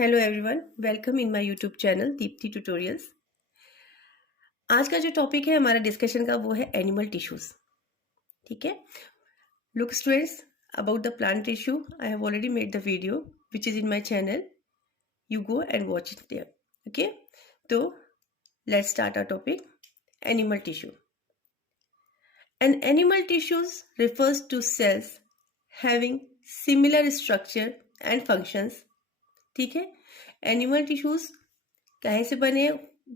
Hello everyone, welcome in my YouTube channel Deepti tutorials. आज का जो टॉपिक है हमारा डिस्कशन का वो है एनिमल टिश्यूज। ठीक है, look students, about the plant tissue I have already made the video which is in my channel. You go and watch it there. Okay, तो let's start our topic animal tissue. An animal tissues refers to cells having similar structure and functions। ठीक है, animal tissues कहीं से बने?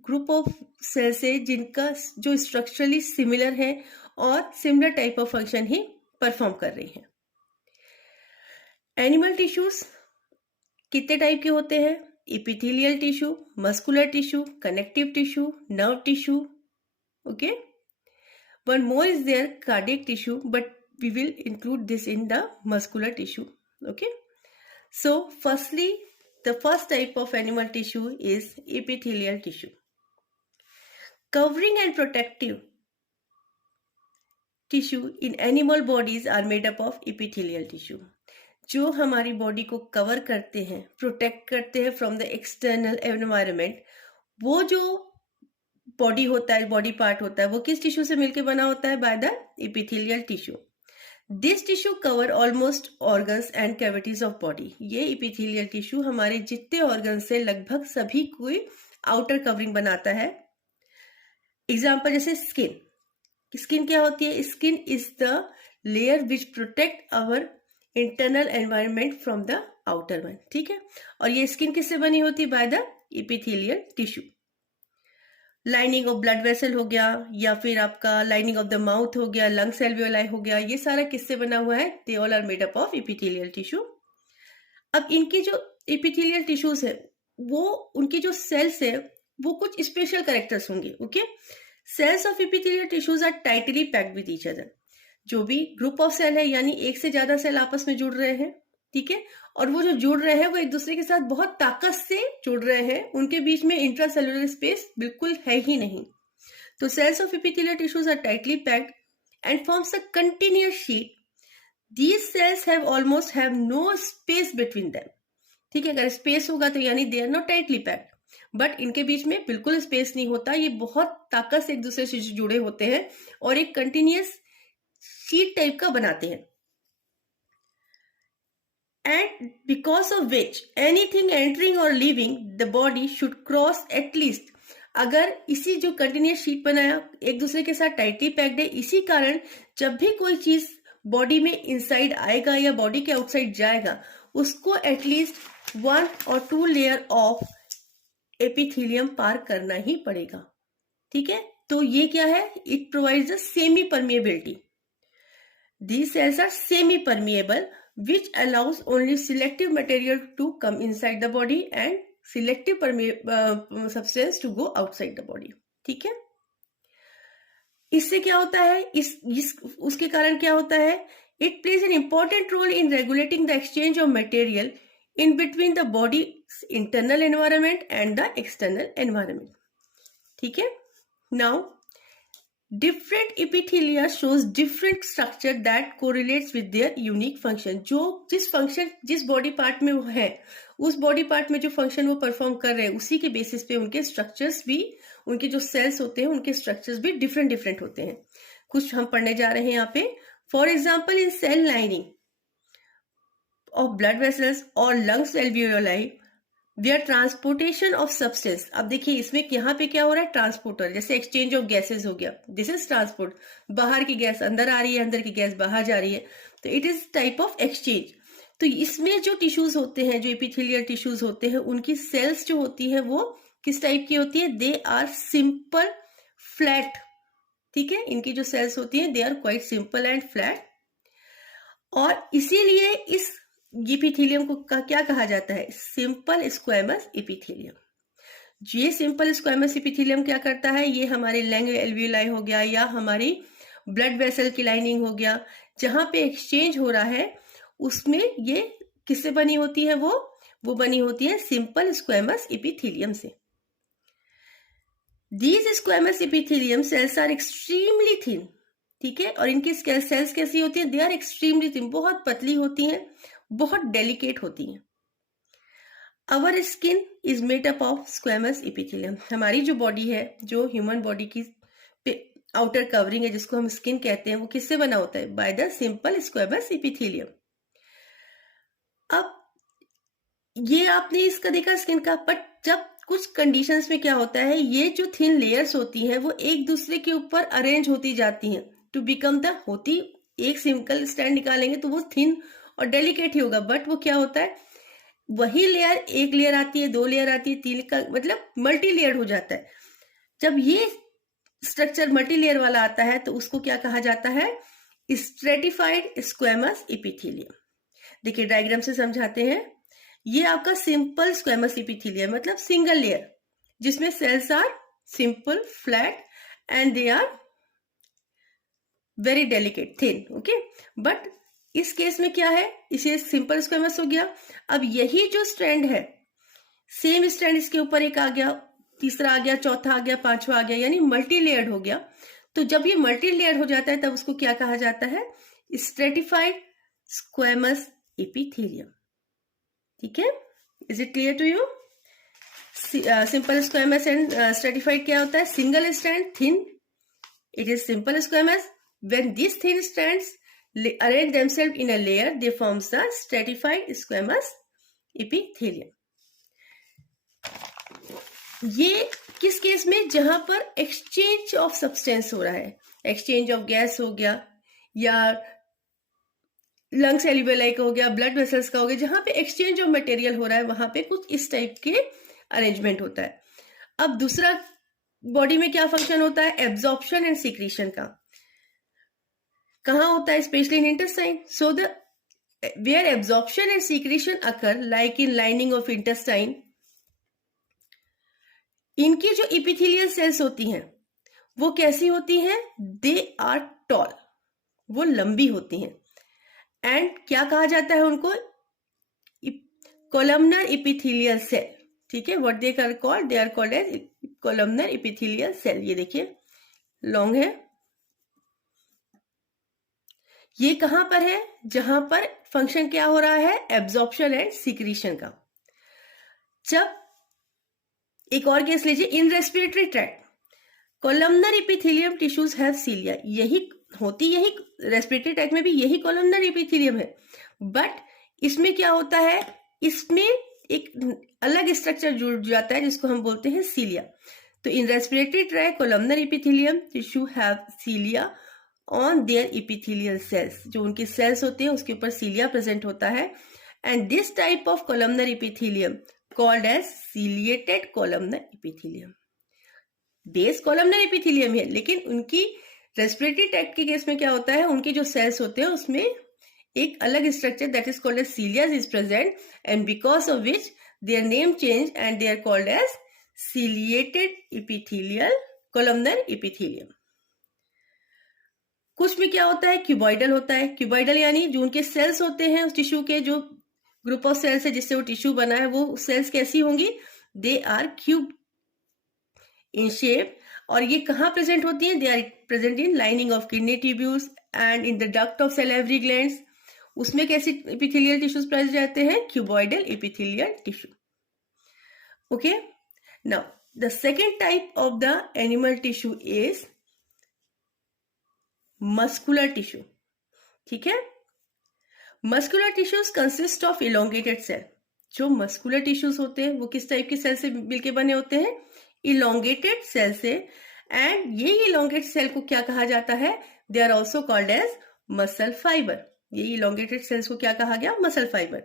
Group of cell से जिनका जो structurally similar है और similar type of function he perform कर रही हैं। एनिमल टिश्यूज कितने टाइप के होते हैं? Epithelial tissue, muscular tissue, connective tissue, nerve tissue. Okay, one more is there, cardiac tissue, but we will include this in the muscular tissue. Okay, so firstly the first type of animal tissue is epithelial tissue. Covering and protective tissue in animal bodies are made up of epithelial tissue. जो हमारी body को cover करते हैं, protect करते हैं from the external environment, वो जो body होता है, बॉडी पार्ट होता है, वो किस टिश्यू से मिलकर बना होता है? By the epithelial tissue. This tissue cover almost organs and cavities of body. ये इपिथेलियल टिश्यू हमारे जितने ऑर्गन्स से लगभग सभी कोई आउटर कवरिंग बनाता है। एग्जाम्पल जैसे स्किन। स्किन क्या होती है? Skin is the layer which protect our internal environment from the outer one. ठीक है, और ये स्किन किससे बनी होती है? By the epithelial tissue. Lining of blood vessel हो गया, या फिर आपका लाइनिंग ऑफ द माउथ हो गया, लंग्स एल्वियोलाई हो गया, ये सारा किससे बना हुआ है? They all are made up of epithelial tissue. अब इनकी जो एपिथेलियल टिश्यूज है, वो उनकी जो सेल्स है वो कुछ स्पेशल कैरेक्टर्स होंगे। Okay, cells of epithelial tissues are tightly packed with each other. जो भी ग्रुप ऑफ सेल है, यानी एक से ज्यादा सेल आपस में जुड़ रहे हैं, ठीक है, और वो जो जुड़ रहे हैं वो एक दूसरे के साथ बहुत ताकत से जुड़ रहे हैं, उनके बीच में इंट्रासेलुलर स्पेस बिल्कुल है ही नहीं। तो cells of epithelial tissues are tightly packed and forms a continuous sheet. These cells have almost have no space between them. ठीक है, अगर स्पेस होगा तो यानी they are not tightly packed, but इनके बीच में बिल्कुल स्पेस नहीं होता। ये बहुत ताकत से एक दूसरे से जुड़े होते हैं और एक कंटिन्यूअस शीट टाइप का बनाते हैं। And because of which anything entering or leaving the body should cross at least, अगर इसी जो कंटिन्यूअस शीट बनाया एक दूसरे के साथ टाइटली पैक्ड है, इसी कारण जब भी कोई चीज बॉडी में इनसाइड आएगा या बॉडी के आउटसाइड जाएगा, उसको at least 1 or 2 layer of epithelium पार करना ही पड़ेगा। ठीक है, तो ये क्या है? It provides a semi permeability. These cells are semi-permeable, which allows only selective material to come inside the body and selective substance to go outside the body. ठीक है, इससे क्या होता है? उसके कारण क्या होता है? It plays an important role in regulating the exchange of material in between the body's internal environment and the external environment. ठीक है, now different epithelia shows different structure that correlates with their unique function। जो जिस function जिस body part में वो है, उस body part में जो फंक्शन वो परफॉर्म कर रहे हैं, उसी के बेसिस पे उनके स्ट्रक्चर्स भी, उनके जो सेल्स होते हैं उनके स्ट्रक्चर्स भी डिफरेंट डिफरेंट होते हैं। कुछ हम पढ़ने जा रहे हैं यहाँ पे। For example, in cell lining of blood vessels और lungs alveoli where transportation of substance. अब देखिए इसमें यहाँ पे क्या हो रहा है? ट्रांसपोर्टर, जैसे एक्सचेंज ऑफ गैसेस हो गया, दिस इज ट्रांसपोर्ट। बाहर की गैस अंदर आ रही है, अंदर की गैस बाहर जा रही है, तो it is type of exchange. तो इसमें जो टिश्यूज होते हैं, जो एपिथेलियल टिश्यूज होते हैं, उनकी सेल्स जो होती है वो किस टाइप की होती है? They are simple flat. ठीक है, इनकी जो सेल्स होती है they are quite simple and flat, और इसीलिए इस एपिथेलियम को क्या कहा जाता है? Simple squamous epithelium. ये सिंपल स्क्वैमस एपिथेलियम क्या करता है? ये हमारे लंग एल्वियोलाई हो गया या हमारी ब्लड वेसल की लाइनिंग हो गया, जहां पे एक्सचेंज हो रहा है, उसमें ये किससे बनी होती है? वो बनी होती है सिंपल स्क्वैमस एपिथेलियम से। These squamous epithelium cells are extremely thin. ठीक है, और इनकी सेल्स कैसी होती है? दे आर एक्सट्रीमली थिन, बहुत पतली होती हैं, बहुत डेलिकेट होती हैं। Our skin is made up of squamous epithelium. हमारी जो बॉडी है, जो ह्यूमन बॉडी की आउटर कवरिंग है जिसको हम स्किन कहते हैं, वो किससे बना होता है? By the simple squamous epithelium. अब ये आपने इसका देखा स्किन का, बट जब कुछ कंडीशंस में क्या होता है, ये जो थिन लेयर्स होती हैं वो एक दूसरे के ऊपर अरेंज होती जाती हैं टू बिकम द होती। एक सिंगल स्टैंड निकालेंगे तो वो थिन और डेलिकेट ही होगा, बट वो क्या होता है, वही लेयर, एक लेयर आती है, दो लेयर आती है, तीन का मतलब मल्टी लेयर हो जाता है। जब ये स्ट्रक्चर मल्टी लेयर वाला आता है तो उसको क्या कहा जाता है? Stratified squamous epithelium. देखिए डायग्राम से समझाते हैं। ये आपका सिंपल स्क्वेमस इपिथेलियम मतलब सिंगल लेयर, जिसमें cells are simple flat and they are very delicate thin, okay. But इस केस में क्या है, इसे सिंपल स्क्वेमस हो गया। अब यही जो स्ट्रैंड है, सेम स्ट्रैंड इसके ऊपर एक आ गया, तीसरा आ गया, चौथा आ गया, पांचवा आ गया, यानी मल्टी लेयर्ड हो गया। तो जब ये मल्टी लेयर हो जाता है तब उसको क्या कहा जाता है? Stratified squamous epithelium. ठीक है, is it clear to you? Simple squamous and stratified क्या होता है? Single strand thin, it is simple squamous. When these thin strands arrange themselves in a layer, they forms the stratified squamous epithelium. ये किस case में? जहां पर exchange of substance हो रहा है, एक्सचेंज ऑफ गैस हो गया या लंग्स एल्यूवेलाई का हो गया, ब्लड वेसल्स का हो गया, जहां पे एक्सचेंज ऑफ मटेरियल हो रहा है वहां पे कुछ इस टाइप के अरेंजमेंट होता है। अब दूसरा बॉडी में क्या फंक्शन होता है? एब्जॉर्प्शन एंड सीक्रीशन का। कहां होता है? Specially in intestine. So the where absorption and secretion occur like in lining of intestine, इनकी जो इपिथेलियल सेल्स होती हैं वो कैसी होती हैं? दे आर टॉल, वो लंबी होती हैं। एंड क्या कहा जाता है उनको? Columnar epithelial cell. ठीक है, what they are called? They are called as columnar epithelial cell. ये देखिए लॉन्ग है। ये कहां पर है? जहां पर फंक्शन क्या हो रहा है? एब्जॉर्प्शन एंड सीक्रीशन का। जब एक और केस लीजिए, in respiratory tract columnar epithelium tissues have cilia. यही रेस्पिरेटरी ट्रैक्ट में भी यही कोलमनर इपिथेलियम है, बट इसमें क्या होता है? इसमें एक अलग स्ट्रक्चर जुड़ जाता है जिसको हम बोलते हैं सीलिया। तो in respiratory tract columnar epithelium tissue have cilia on their epithelial cells. जो उनके सेल्स होते हैं उसके ऊपर सीलिया प्रेजेंट होता है। And this type of columnar epithelium called as ciliated columnar epithelium. Base columnar epithelium है, लेकिन उनकी रेस्पिरेटरी ट्रैक्ट के केस में क्या होता है? उनके जो सेल्स होते हैं उसमें एक अलग structure that is called as cilia is present, and because of which their name change and they are called as ciliated epithelial columnar epithelium. कुछ में क्या होता है? क्यूबॉइडल होता है। क्यूबॉइडल यानी जो उनके सेल्स होते हैं उस टिश्यू के, जो ग्रुप ऑफ सेल्स है जिससे वो टिश्यू बना है, वो सेल्स कैसी होंगी? They are cube in shape. और ये कहाँ प्रेजेंट होती हैं? They are present in lining of kidney tubules and in the duct of salivary glands. उसमें कैसे इपिथेलियल टिश्यूज प्रेजेंट रहते हैं? Cuboidal epithelial tissue. Okay, now the second type of the animal tissue is muscular tissue. ठीक है, muscular tissues consist of elongated cell. जो muscular tissues होते हैं वो किस टाइप के सेल से मिलके बने होते हैं? इलोंगेटेड सेल से। एंड ये इलोंगेटेड सेल को क्या कहा जाता है? They are also called as muscle fiber. ये इलोंगेटेड सेल्स को क्या कहा गया? Muscle fiber.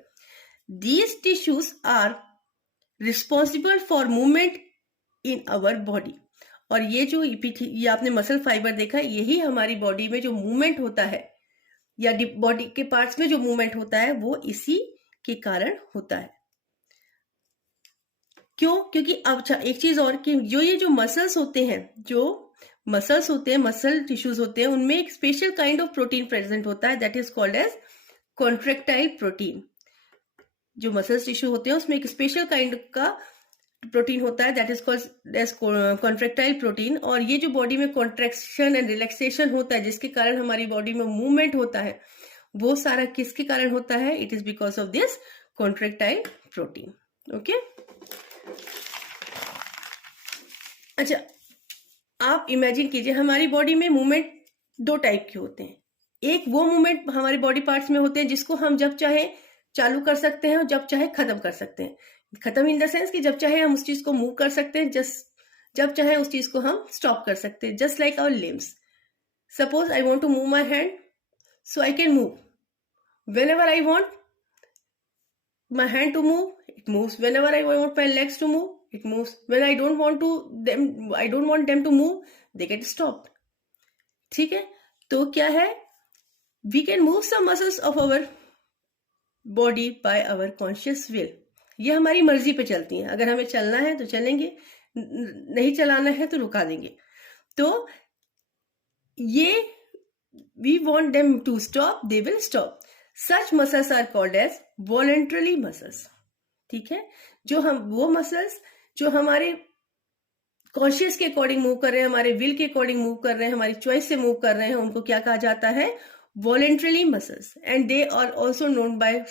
These tissues are responsible for movement in our body. और ये जो ये आपने मसल फाइबर देखा, यही हमारी बॉडी में जो मूवमेंट होता है या बॉडी के पार्ट्स में जो मूवमेंट होता है वो इसी के कारण होता है। क्यों? क्योंकि अब एक चीज और कि जो मसल्स होते हैं, मसल टिश्यूज होते हैं, उनमें एक special kind of protein present होता है that is called as contractile protein. जो मसल टिश्यू होते हैं उसमें एक स्पेशल काइंड का प्रोटीन होता है that is called as contractile protein. और ये जो बॉडी में कॉन्ट्रैक्शन एंड रिलैक्सेशन होता है जिसके कारण हमारी बॉडी में मूवमेंट होता है, वो सारा किसके कारण होता है? It is because of this contractile protein. Okay. अच्छा, आप इमेजिन कीजिए हमारी बॉडी में मूवमेंट दो टाइप के होते हैं। एक वो मूवमेंट हमारे बॉडी पार्ट्स में होते हैं जिसको हम जब चाहे चालू कर सकते हैं और जब चाहे खत्म कर सकते हैं। खत्म इन द सेंस कि जब चाहे हम उस चीज को मूव कर सकते हैं, जब चाहे उस चीज को हम स्टॉप कर सकते हैं। Just like our limbs, suppose I want to move my hand, so I can move. Whenever I want my hand to move, it moves. Whenever I want my legs to move, it moves. When I don't want them to move, they get stopped. ठीक है, तो क्या है, we can move some muscles of our body by our conscious will. ये हमारी मर्जी पे चलती हैं। अगर हमें चलना है तो चलेंगे, नहीं चलाना है तो रुका देंगे। तो ये we want them to stop, they will stop. Such muscles are called as voluntarily muscles. ठीक है, जो हम वो मसल्स जो हमारे कॉन्शियस के अकॉर्डिंग मूव कर रहे हैं, हमारे विल के अकॉर्डिंग मूव कर रहे हैं, हमारी चॉइस से मूव कर रहे हैं, उनको क्या कहा जाता है, voluntarily muscles. And they are also known by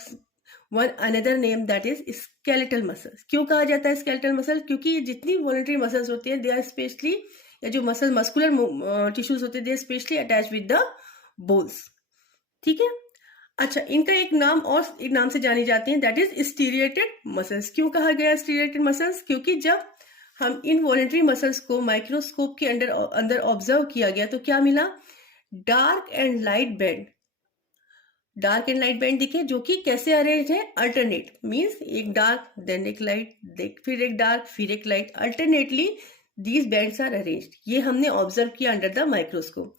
one another name, that is skeletal muscles. क्यों कहा जाता है स्केलेटल मसल? क्योंकि जितनी वॉलेंट्री मसल्स होती है, दे आर स्पेशली, या जो मस्कुलर टिश्यूज होते हैं, they are specially attach with the bones. ठीक है, अच्छा, इनका एक नाम और एक नाम से जानी जाती हैं, दैट इज स्टीरिएटेड मसल्स। क्यों कहा गया स्टीरिएटेड मसल्स? क्योंकि जब हम इन वॉलेंट्री मसल्स को माइक्रोस्कोप के अंदर ऑब्जर्व किया गया तो क्या मिला, dark and light band. Dark and light band दिखे, जो कि कैसे अरेंज है, अल्टरनेट, मीन्स एक डार्क देन एक लाइट, फिर एक डार्क फिर एक light, alternately these bands are arranged. ये हमने ऑब्जर्व किया अंडर द माइक्रोस्कोप।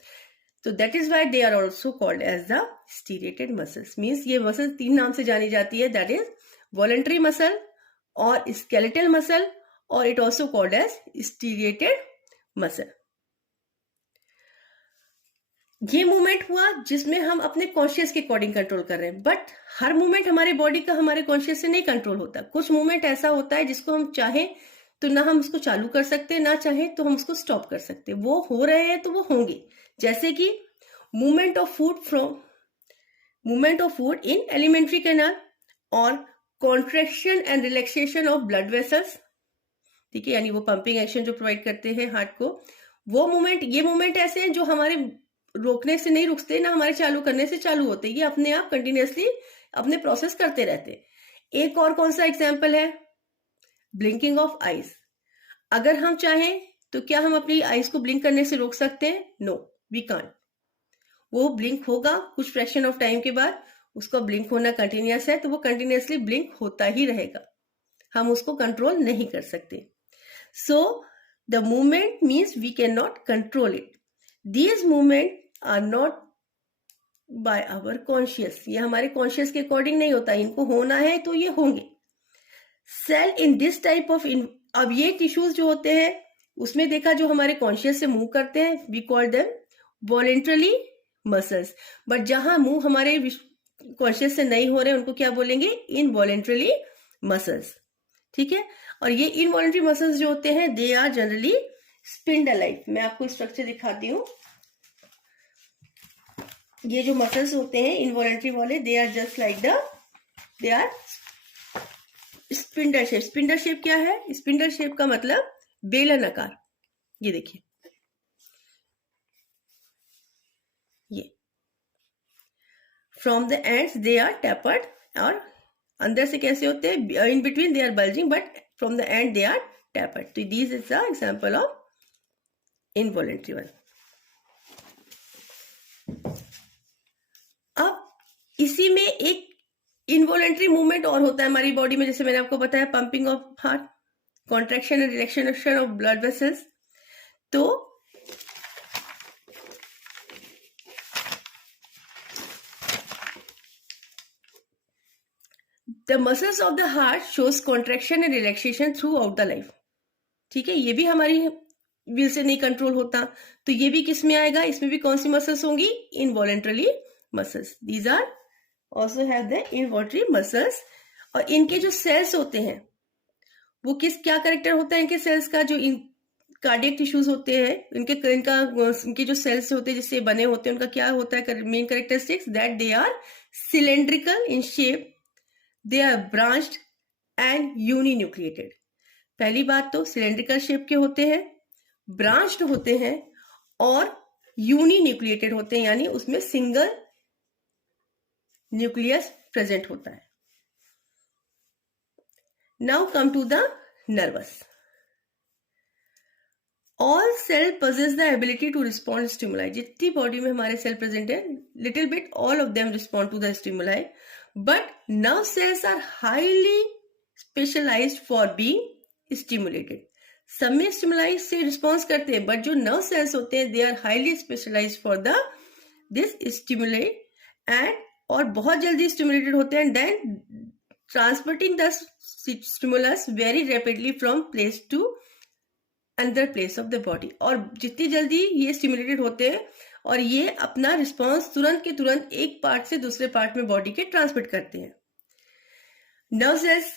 तो that is why they are also called as the striated muscles. Means ये मसल तीन नाम से जानी जाती है, दैट इज वॉलेंट्री मसल और स्केलेटल मसल, और it also called as striated muscle. ये मूवमेंट हुआ जिसमें हम अपने कॉन्शियस के अकॉर्डिंग कंट्रोल कर रहे हैं, बट हर मूवमेंट हमारे बॉडी का हमारे कॉन्शियस से नहीं कंट्रोल होता। कुछ मूवमेंट ऐसा होता है जिसको हम चाहे तो ना हम उसको चालू कर सकते, ना चाहे तो हम उसको स्टॉप कर सकते। वो हो रहे हैं तो वो होंगे, जैसे कि movement of food in alimentary canal और contraction and relaxation of blood vessels. ठीक है, यानी वो पंपिंग एक्शन जो प्रोवाइड करते हैं हार्ट को, वो मूवमेंट, ये मूवमेंट ऐसे हैं जो हमारे रोकने से नहीं रुकते, ना हमारे चालू करने से चालू होते, ये अपने आप कंटिन्यूअसली अपने प्रोसेस करते रहते। एक और कौन सा एग्जाम्पल है, ब्लिंकिंग ऑफ आईज। अगर हम चाहें तो क्या हम अपनी आईज को ब्लिंक करने से रोक सकते हैं? No, we can't. वो ब्लिंक होगा कुछ फ्रैक्शन ऑफ टाइम के बाद, उसका ब्लिंक होना कंटिन्यूअस है तो वो कंटिन्यूअसली ब्लिंक होता ही रहेगा, हम उसको कंट्रोल नहीं कर सकते। So the movement means we can not control it. These movement are not by our conscious, ये हमारे कॉन्शियस के अकॉर्डिंग नहीं होता, इनको होना है तो ये होंगे। Cell in this type of, अब ये टिश्यूज जो होते हैं उसमें देखा जो हमारे कॉन्शियस से मूव करते हैं, we call them voluntarily muscles. But जहां मूव हमारे कॉन्शियस से नहीं हो रहे उनको क्या बोलेंगे, इनवॉलेंट्रली मसल्स। ठीक है, और ये इनवॉलेंट्री मसल्स जो होते हैं they are generally spindle like. मैं आपको स्ट्रक्चर दिखाती हूँ। ये जो मसल्स होते हैं इनवॉलेंट्री वाले, they are just like they are spindle shape. Spindle shape क्या है? स्पिंडल शेप का मतलब बेलन आकार। ये देखिए, ये from the ends they are tapered, और अंदर से कैसे होते हैं, in between they are bulging, but from the end they are tapered. तो this is the example of involuntary one. अब इसी में एक इनवॉलेंट्री मूवमेंट और होता है हमारी बॉडी में, जैसे मैंने आपको बताया, pumping of heart, contraction and relaxation of blood vessels. तो the muscles of the heart shows contraction and relaxation throughout the life. ठीक है, ये भी हमारी विल से नहीं कंट्रोल होता, तो ये भी किस में आएगा, इसमें भी कौन सी मसल्स होंगी, involuntarily muscles. These are also have the involuntary muscles. और इनके जो सेल्स होते हैं वो क्या करेक्टर होता है इनके सेल्स का, जो कार्डियक टिश्यूज होते हैं इनके जो सेल्स होते हैं जिससे बने होते हैं, उनका क्या होता है main characteristics, that they are cylindrical in shape, they are branched and uninucleated. पहली बात तो सिलेंड्रिकल शेप के होते हैं, ब्रांच्ड होते हैं और यूनिन्यूक्लिएटेड होते हैं, यानी उसमें सिंगल न्यूक्लियस प्रेजेंट होता है। Now come to the nervous. All cell possess the ability to respond stimuli. जितनी बॉडी में हमारे सेल प्रेजेंट है, little bit all of them respond to the stimuli, but nerve cells are highly specialized for being stimulated. सब में stimuli से response करते हैं, but जो नर्व सेल्स होते हैं they are highly specialized for the this stimulate and, और बहुत जल्दी स्टिमुलेटेड होते हैं, then transporting the stimulus very rapidly from place to another place of the body. और जितनी जल्दी ये स्टिमुलेटेड होते हैं और ये अपना रिस्पॉन्स तुरंत के तुरंत एक पार्ट से दूसरे पार्ट में बॉडी के ट्रांसमिट करते हैं। नर्व सेल्स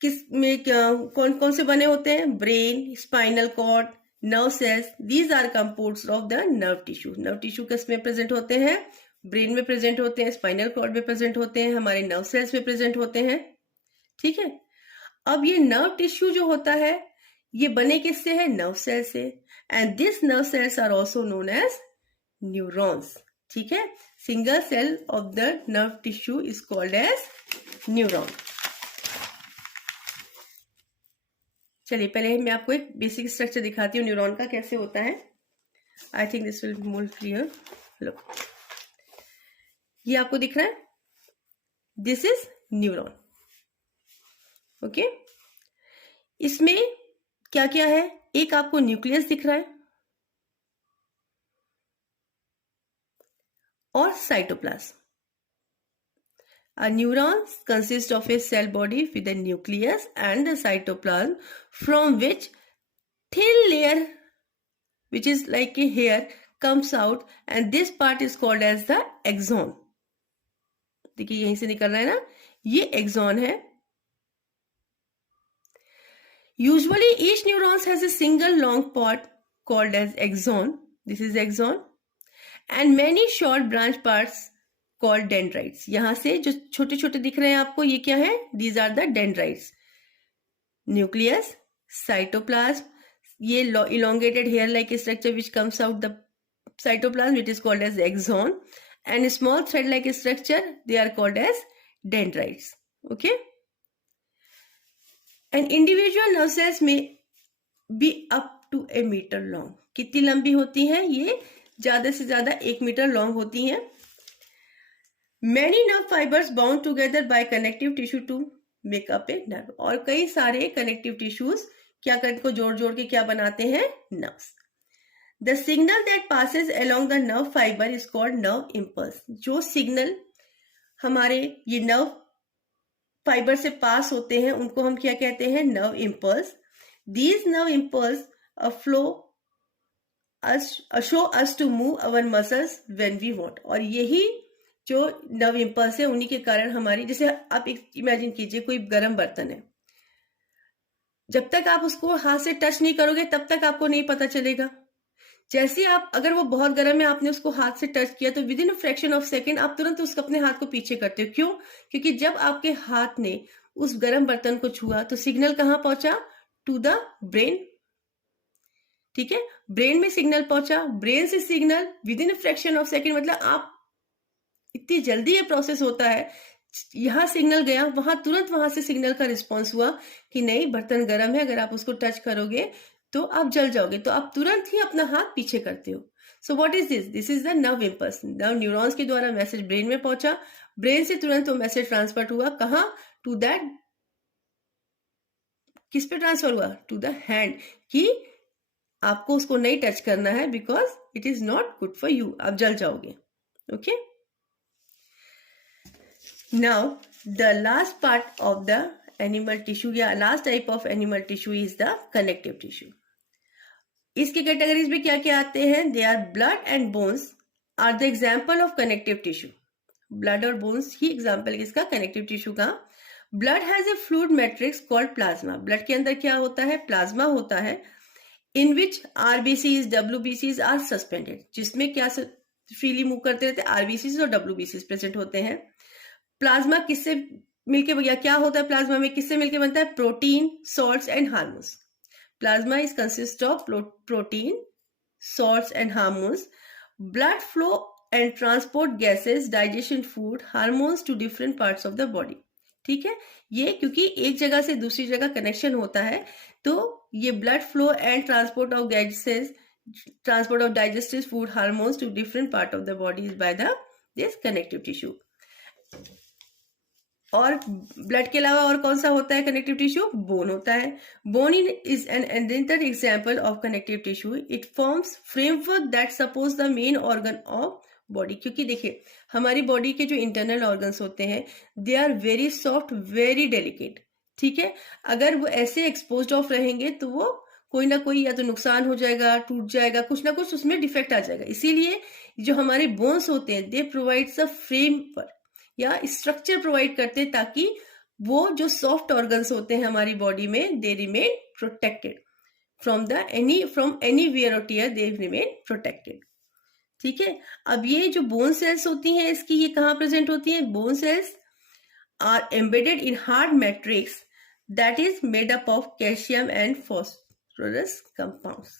किस में कौन कौन से बने होते हैं? Brain, spinal cord, nerve cells, these are components of the nerve tissue. Nerve tissue किस में प्रेजेंट होते हैं? ब्रेन में प्रेजेंट होते हैं, स्पाइनल कॉर्ड में प्रेजेंट होते हैं, हमारे नर्व सेल्स में प्रेजेंट होते हैं। ठीक है, अब ये नर्व टिश्यू जो होता है ये बने किससे है? नर्व सेल से, and this nerve cells are also known as neurons. ठीक है, single cell of the nerve tissue is called as neuron. चलिए पहले मैं आपको एक बेसिक स्ट्रक्चर दिखाती हूँ न्यूरॉन का कैसे होता है। I think this will be more clear. लो, ये आपको दिख रहा है, दिस इज न्यूरॉन। ओके, इसमें क्या क्या है? एक आपको न्यूक्लियस दिख रहा है और cytoplasm. A neuron consists of a cell body with a nucleus and the cytoplasm, from which thin layer, which is like a hair, comes out, and this part is called as the axon. देखिए यहीं से निकल रहा है ना, ये axon है। Usually each neuron has a single long part called as axon. This is axon, and many short branch parts called dendrites. यहाँ से जो छोटे छोटे दिख रहे हैं आपको, ये क्या है? These are the dendrites. Nucleus, cytoplasm, ये elongated hair-like structure which comes out the cytoplasm, it is called as axon, and small thread-like structure, they are called as dendrites. Okay. And individual nerve cells may be up to a meter long. कितनी लंबी होती हैं? ये ज्यादा से ज्यादा 1 metre long होती हैं। Many nerve fibers bound together by connective tissue to make up a nerve. और कई सारे connective tissues क्या को जोड़ जोड़ के क्या बनाते हैं? Nerves. The signal that passes along the nerve fiber is called nerve impulse. जो सिग्नल हमारे ये नर्व फाइबर से पास होते हैं उनको हम क्या कहते हैं? Nerve impulse. These nerve impulse show us to move our muscles when we want. और यही जो नर्व इम्पल्स है उन्हीं के कारण हमारी, जैसे आप इमेजिन कीजिए कोई गर्म बर्तन है, जब तक आप उसको हाथ से टच नहीं करोगे तब तक आपको नहीं पता चलेगा। जैसे आप, अगर वो बहुत गर्म है, आपने उसको हाथ से टच किया तो with in a fraction of second आप तुरंत उसको अपने हाथ को पीछे करते हो। क्यों? क्योंकि जब आपके हाथ ने उस गर्म बर्तन को छुआ तो सिग्नल कहां पहुंचा? To the brain. ठीक है, ब्रेन में सिग्नल पहुंचा, ब्रेन से signal within a fraction of second, मतलब आप इतनी जल्दी ये प्रोसेस होता है। यहां सिग्नल गया, वहां तुरंत वहां से सिग्नल का रिस्पॉन्स हुआ कि नहीं, बर्तन गर्म है, अगर आप उसको टच करोगे तो आप जल जाओगे, तो आप तुरंत ही अपना हाथ पीछे करते हो। So what is this? This is the nerve impulse. Nerve neurons के द्वारा मैसेज ब्रेन में पहुंचा, ब्रेन से तुरंत वो मैसेज ट्रांसफर हुआ कहां? टू दैट, किस पे ट्रांसफर हुआ? टू द हैंड, कि आपको उसको नहीं टच करना है because it is not good for you, आप जल जाओगे। Okay, now the last part of the animal tissue या last type of animal tissue is the connective tissue. इसके कैटेगरीज में क्या क्या आते हैं? They are blood and bones are the example of connective tissue. Blood और bones ही example किसका? कनेक्टिव टिश्यू का। Blood has a fluid matrix called plasma. Blood के अंदर क्या होता है? प्लाज्मा होता है, इन विच आरबीसीज डब्ल्यूबीसीज आर सस्पेंडेड, जिसमें क्या फ्रीली मूव करते रहते हैं, आरबीसीज और डब्ल्यूबीसीज प्रेजेंट होते हैं। प्लाज्मा किससे मिलके या क्या होता है प्लाज्मा में, किससे मिलके बनता है? Protein, salts and hormones. Plasma is consist of protein, salts and hormones, blood flow and transport gases, digestion food, hormones to different parts of the body. ठीक है, ये क्योंकि एक जगह से दूसरी जगह कनेक्शन होता है, तो ये blood flow and transport of gases, transport of digestive food, hormones to different part of the body is by the this connective tissue. और ब्लड के अलावा और कौन सा होता है कनेक्टिव टिश्यू? बोन होता है. Bone is an another example of connective tissue. It forms framework that suppose the main organ of body. क्योंकि देखिए हमारी बॉडी के जो इंटरनल ऑर्गन्स होते हैं they are very soft, very delicate. ठीक है, अगर वो ऐसे एक्सपोज ऑफ रहेंगे तो वो कोई ना कोई या तो नुकसान हो जाएगा, टूट जाएगा, कुछ ना कुछ उसमें डिफेक्ट आ जाएगा. इसीलिए जो हमारे बोन्स होते हैं दे प्रोवाइड्स अ फ्रेमवर्क या स्ट्रक्चर प्रोवाइड करते हैं ताकि वो जो सॉफ्ट ऑर्गन्स होते हैं हमारी बॉडी में they remain protected from any wear और टियर, दे रिमेन प्रोटेक्टेड. ठीक है, अब ये जो बोन सेल्स होती हैं इसकी ये कहाँ प्रेजेंट होती हैं? Bone cells are embedded in hard matrix that is made up of calcium and phosphorus compounds.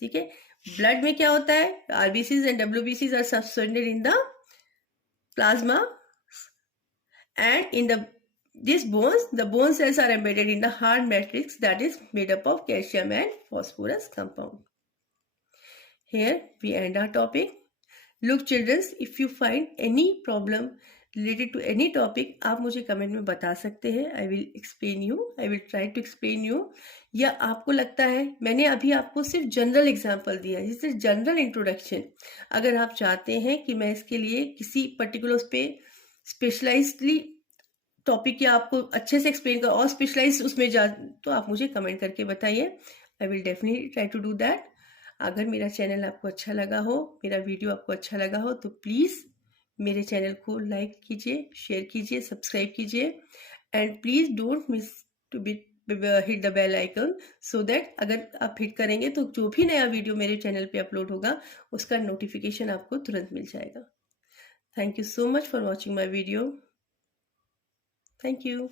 ठीक है, ब्लड में क्या होता है? आरबीसीज एंड डब्ल्यूबीसीज are suspended in the plasma, and in these bones, the bone cells are embedded in the hard matrix that is made up of calcium and phosphorus compound. Here we end our topic. Look children, if you find any problem related to any topic, आप मुझे comment में बता सकते हैं. I will explain you. I will try to explain you. या आपको लगता है मैंने अभी आपको सिर्फ जनरल एग्जाम्पल दिया है, जैसे जनरल इंट्रोडक्शन. अगर आप चाहते हैं कि मैं इसके लिए किसी पर्टिकुलर उस पे स्पेशलाइज्डली टॉपिक या आपको अच्छे से एक्सप्लेन कर और स्पेशलाइज उसमें जा, तो आप मुझे कमेंट करके बताइए. I will definitely try to do that. अगर मेरा चैनल आपको अच्छा लगा हो, मेरा वीडियो आपको अच्छा लगा हो, तो प्लीज़ मेरे चैनल को लाइक कीजिए, शेयर कीजिए, सब्सक्राइब कीजिए and please don't miss to be hit the bell icon so that अगर आप हिट करेंगे तो जो भी नया वीडियो मेरे चैनल पे अपलोड होगा उसका नोटिफिकेशन आपको तुरंत मिल जाएगा. Thank you so much for watching my video. Thank you.